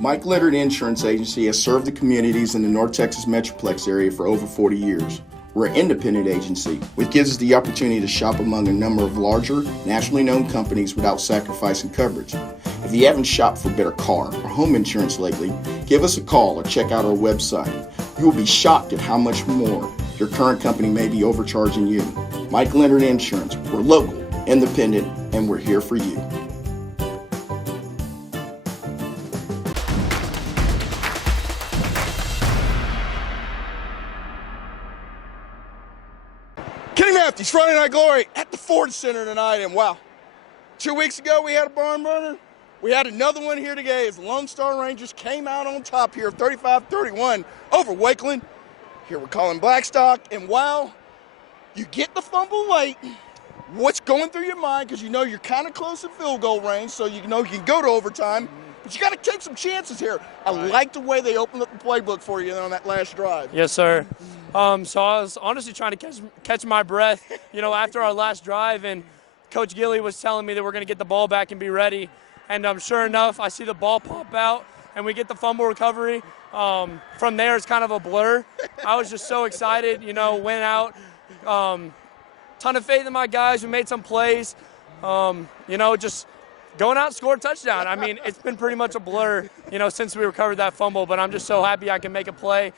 Mike Leonard Insurance Agency has served the communities in the North Texas Metroplex area for over 40 years. We're an independent agency, which gives us the opportunity to shop among a number of larger, nationally known companies without sacrificing coverage. If you haven't shopped for better car or home insurance lately, give us a call or check out our website. You will be shocked at how much more your current company may be overcharging you. Mike Leonard Insurance. We're local, independent, and we're here for you. Friday Night Glory at the Ford Center tonight, and wow, 2 weeks ago we had a barn burner. We had another one here today as the Lone Star Rangers came out on top here, 35-31 over Wakeland. Here we're calling Blackstock, and wow, you get the fumble late. What's going through your mind? Because you know you're kind of close to field goal range, so you know you can go to overtime, but you got to take some chances here. I like the way they opened up the playbook for you on that last drive. Yes, sir. So I was honestly trying to catch my breath, after our last drive, and Coach Gilly was telling me that we're going to get the ball back and be ready. And sure enough, I see the ball pop out, and we get the fumble recovery. From there, it's kind of a blur. I was just so excited, went out. Ton of faith in my guys. We made some plays. Just going out and score a touchdown. I mean, it's been pretty much a blur, since we recovered that fumble, but I'm just so happy I can make a play.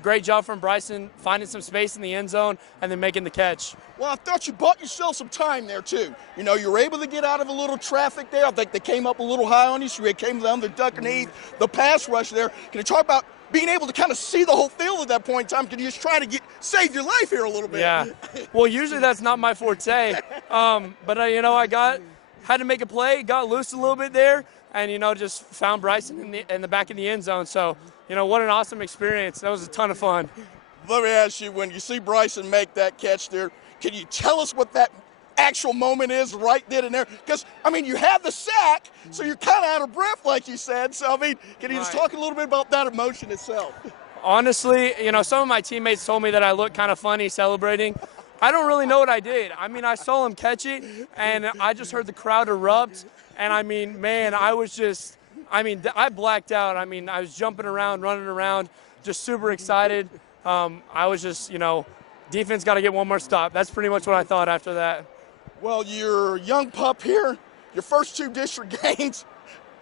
Great job from Bryson, finding some space in the end zone and then making the catch. Well, I thought you bought yourself some time there, too. You were able to get out of a little traffic there. I think they came up a little high on you, so you came down the duck and eve, the pass rush there. Can you talk about being able to kind of see the whole field at that point in time? Can you just try to save your life here a little bit? Yeah. Well, usually that's not my forte. But I had to make a play, got loose a little bit there, and, just found Bryson in the back of the end zone. So, what an awesome experience. That was a ton of fun. Let me ask you, when you see Bryson make that catch there, can you tell us what that actual moment is right then and there? Because, you had the sack, so you're kind of out of breath, like you said. So, can you just talk a little bit about that emotion itself? Honestly, some of my teammates told me that I looked kind of funny celebrating. I don't really know what I did. I saw him catch it, and I just heard the crowd erupt. And, I was just – I blacked out. I was jumping around, running around, just super excited. I was just, defense got to get one more stop. That's pretty much what I thought after that. Well, you're a young pup here. Your first 2 district games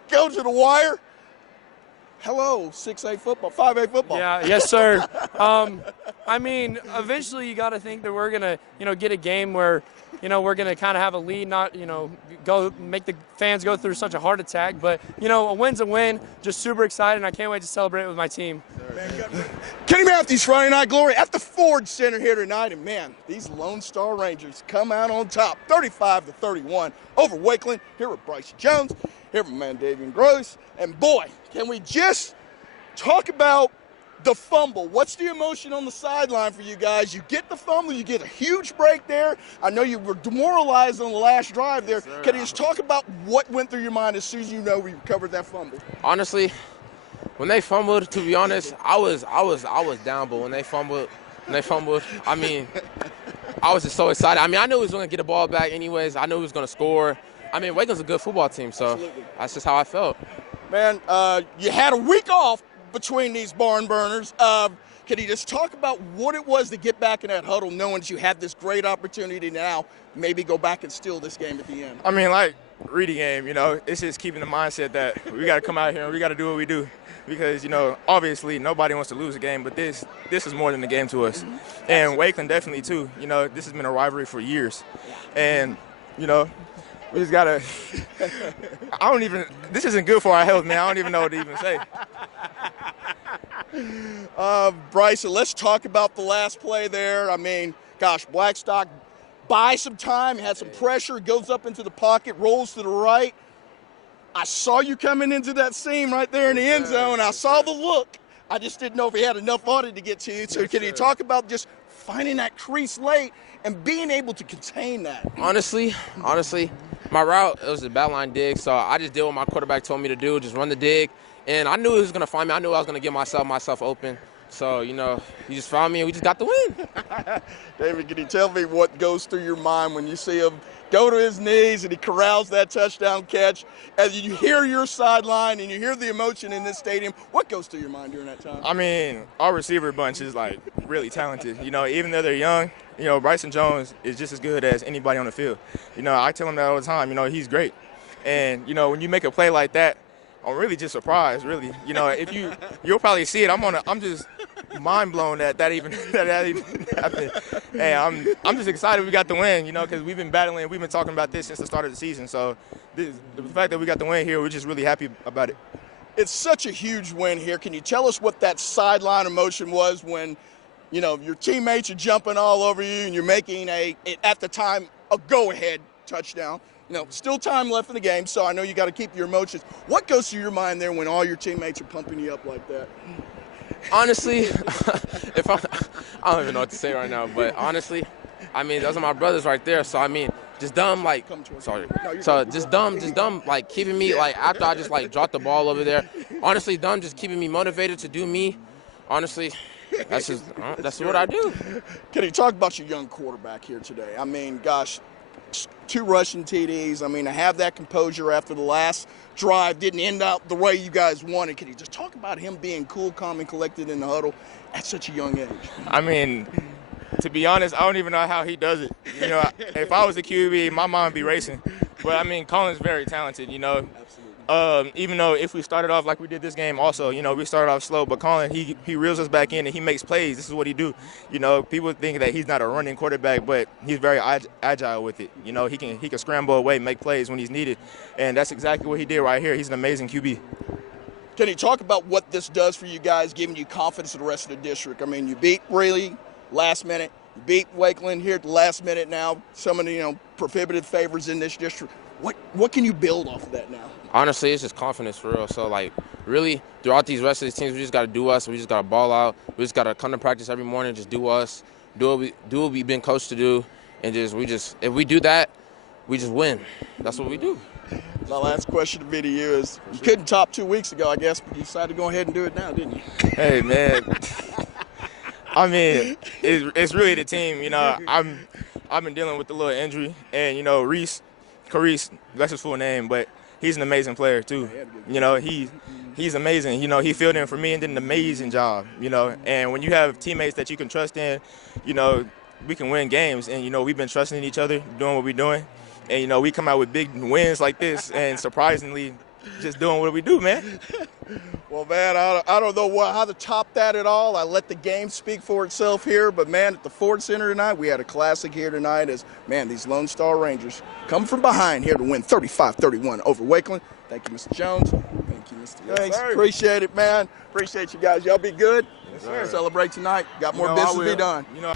go to the wire. Hello, 6A football, 5A football. Yeah, yes, sir. Eventually you got to think that we're going to, get a game where, we're going to kind of have a lead, not, go make the fans go through such a heart attack. But, a win's a win. Just super excited, and I can't wait to celebrate with my team. Kenny Matthews, Friday Night Glory at the Ford Center here tonight. And, man, these Lone Star Rangers come out on top, 35-31 over Wakeland. Here with Bryson Jones, here with my man Davion Groce. And, boy, can we just talk about the fumble? What's the emotion on the sideline for you guys? You get the fumble, you get a huge break there. I know you were demoralized on the last drive there. Yes, can you just talk about what went through your mind as soon as you know we recovered that fumble? Honestly, when they fumbled, to be honest, I was down, but when they fumbled, I was just so excited. I knew he was going to get the ball back anyways. I knew he was going to score. Wakeland's a good football team, so Absolutely. That's just how I felt. Man, you had a week off between these barn burners. Can you just talk about what it was to get back in that huddle, knowing that you had this great opportunity now, maybe go back and steal this game at the end? Like Reedy game, it's just keeping the mindset that we got to come out here and we got to do what we do. Because, obviously nobody wants to lose a game, but this is more than a game to us. Mm-hmm. And Wakeland definitely too. This has been a rivalry for years. And, we just got to – this isn't good for our health, man. I don't even know what to even say. Bryson, let's talk about the last play there. Blackstock buys some time, had some pressure, goes up into the pocket, rolls to the right. I saw you coming into that seam right there in the end zone. I saw the look. I just didn't know if he had enough on it to get to you. So can you talk about just finding that crease late and being able to contain that? Honestly, my route, it was a bad line dig, so I just did what my quarterback told me to do, just run the dig. And I knew he was going to find me. I knew I was going to get myself open. So, you know, he just found me and we just got the win. David, can you tell me what goes through your mind when you see him go to his knees and he corrals that touchdown catch? As you hear your sideline and you hear the emotion in this stadium, what goes through your mind during that time? I mean, our receiver bunch is, like, really talented. You know, even though they're young, you know, Bryson Jones is just as good as anybody on the field. You know, I tell him that all the time. You know, he's great. And, you know, when you make a play like that, I'm really just surprised, really. You know, if you'll probably see it. I'm just mind blown that even happened. And I'm just excited we got the win, you know, because we've been battling, we've been talking about this since the start of the season. So the fact that we got the win here, we're just really happy about it. It's such a huge win here. Can you tell us what that sideline emotion was when, you know, your teammates are jumping all over you and you're making at the time, a go-ahead touchdown? You know, still time left in the game, so I know you got to keep your emotions. What goes through your mind there when all your teammates are pumping you up like that? Honestly, I don't even know what to say right now, but honestly, I mean, those are my brothers right there. So, I mean, just dumb, like, sorry. So, just dumb, like, keeping me, like, after I just, like, dropped the ball over there. Honestly, dumb, just keeping me motivated to do me. Honestly, that's what I do. Can you talk about your young quarterback here today? I mean, gosh, 2 rushing TDs. I mean, to have that composure after the last drive didn't end up the way you guys wanted. Can you just talk about him being cool, calm, and collected in the huddle at such a young age? I mean, to be honest, I don't even know how he does it. You know, if I was a QB, my mind would be racing. But, I mean, Collin's very talented, you know. Even though if we started off like we did this game also, you know, we started off slow, but Collin, he reels us back in and he makes plays. This is what he do. You know, people think that he's not a running quarterback, but he's very agile with it. You know, he can scramble away, make plays when he's needed, and that's exactly what he did right here. He's an amazing QB. Can you talk about what this does for you guys, giving you confidence in the rest of the district? I mean, you beat Greeley last minute. You beat Wakeland here at the last minute now. Some of the, you know, prohibitive favors in this district. What can you build off of that now? Honestly, it's just confidence for real. So, like, really, throughout these rest of these teams, we just got to do us. We just got to ball out. We just got to come to practice every morning, just do us, do what we've been coached to do, and if we do that, we just win. That's what we do. My last question to be to you is, you couldn't top 2 weeks ago, I guess, but you decided to go ahead and do it now, didn't you? Hey, man. I mean, it's really the team. You know, I've been dealing with a little injury, and, you know, Carice, that's his full name, but he's an amazing player too. You know, he's amazing. You know, he filled in for me and did an amazing job, you know. And when you have teammates that you can trust in, you know, we can win games. And, you know, we've been trusting in each other, doing what we're doing. And, you know, we come out with big wins like this and surprisingly just doing what we do, man. Well, man, I don't know how to top that at all. I let the game speak for itself here. But, man, at the Ford Center tonight, we had a classic here tonight as, man, these Lone Star Rangers come from behind here to win 35-31 over Wakeland. Thank you, Mr. Jones. Thank you, Mr. Thanks. Appreciate it, man. Appreciate you guys. Y'all be good. Yes, sir. Celebrate tonight. Got more business to be done. You know.